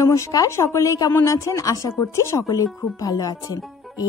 নমস্কার, সকলেই কেমন আছেন? আশা করছি সকলেই খুব ভালো আছেন।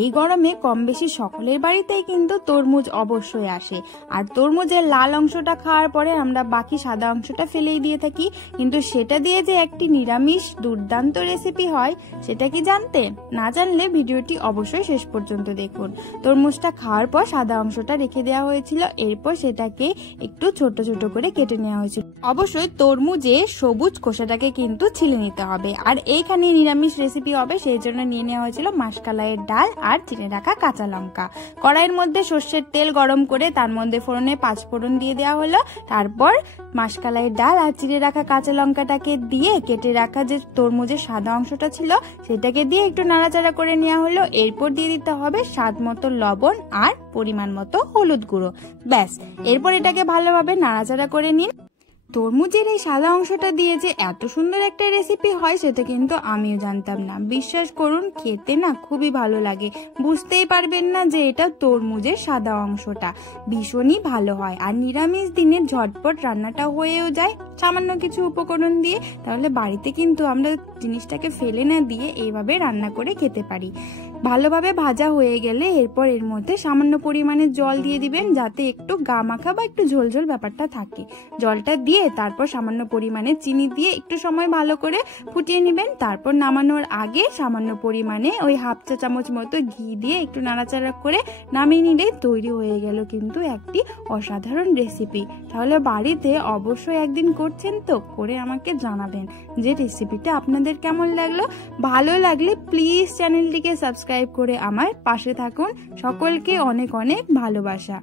এই গরমে কম বেশি সকলের বাড়িতেই কিন্তু তরমুজ অবশ্যই আসে, আর তরমুজের লাল অংশটা খাওয়ার পরে আমরা বাকি সাদা অংশটা ফেলেই দিয়ে থাকি। কিন্তু সেটা দিয়ে যে একটি নিরামিষ দুর্দান্ত রেসিপি হয় সেটা কি জানতেন? না জানলে ভিডিওটি অবশ্যই শেষ পর্যন্ত দেখুন। তরমুজটা খাওয়ার পর সাদা অংশটা রেখে দেওয়া হয়েছিল, এরপর সেটাকে একটু ছোট ছোট করে কেটে নেওয়া হয়েছিল। অবশ্যই তরমুজে সবুজ খোসাটাকে কিন্তু ছিলে নিতে হবে। আর এইখানে নিরামিষ রেসিপি হবে, সেই জন্য নিয়ে নেওয়া হয়েছিল মাসকলাইয়ের ডাল আর চিড়ে রাখা কাঁচা লঙ্কা। কড়াইয়ের মধ্যে সর্ষের তেল গরম করে তার মধ্যে ফোড়নে 5 ফোড়ন দিয়ে দেওয়া হলো। তারপর মাসকলাইয়ের ডাল আর চিড়ে রাখা কাঁচা লঙ্কাটাকে দিয়ে কেটে রাখা যে তরমুজের সাদা অংশটা ছিল সেটাকে দিয়ে একটু নাড়াচাড়া করে নেওয়া হলো। এরপর দিয়ে দিতে হবে স্বাদ মতো লবণ আর পরিমাণ মতো হলুদ গুঁড়ো। ব্যাস, এরপর এটাকে ভালোভাবে নাড়াচাড়া করে নিন। তরমুজের এই সাদা অংশটা দিয়ে যে এত সুন্দর একটা রেসিপি হয় সেটা কিন্তু আমিও জানতাম না। বিশ্বাস করুন, খেতে না খুবই ভালো লাগে, বুঝতেই পারবেন না যে এটা তরমুজের সাদা অংশটা ভীষণই ভালো হয়। আর নিরামিষ দিনে ঝটপট রান্নাটা হয়েও যায় সামান্য কিছু উপকরণ দিয়ে। তাহলে বাড়িতে কিন্তু আমরা জিনিসটাকে ফেলে না দিয়ে এইভাবে রান্না করে খেতে পারি। ভালোভাবে ভাজা হয়ে গেলে এরপর এর মধ্যে সামান্য পরিমাণে জল দিয়ে দিবেন, যাতে একটু গা মাখা বা একটু ঝোলঝোল ব্যাপারটা থাকে। জলটা দিয়ে তারপর সামান্য পরিমাণে চিনি দিয়ে একটু সময় ভালো করে ফুটিয়ে নেবেন। তারপর নামানোর আগে সামান্য পরিমাণে ওই হাফ চা চামচ মতো ঘি দিয়ে একটু নাড়াচাড়া করে নামিয়ে নিলে তৈরি হয়ে গেল কিন্তু একটি অসাধারণ রেসিপি। তাহলে বাড়িতে অবশ্যই একদিন করছেন তো, করে আমাকে জানাবেন যে রেসিপিটা আপনাদের কেমন লাগলো। ভালো লাগলে প্লিজ চ্যানেলটিকে সাবস্ক্রাইব করে আমার পাশে থাকুন। সকলকে অনেক অনেক ভালোবাসা।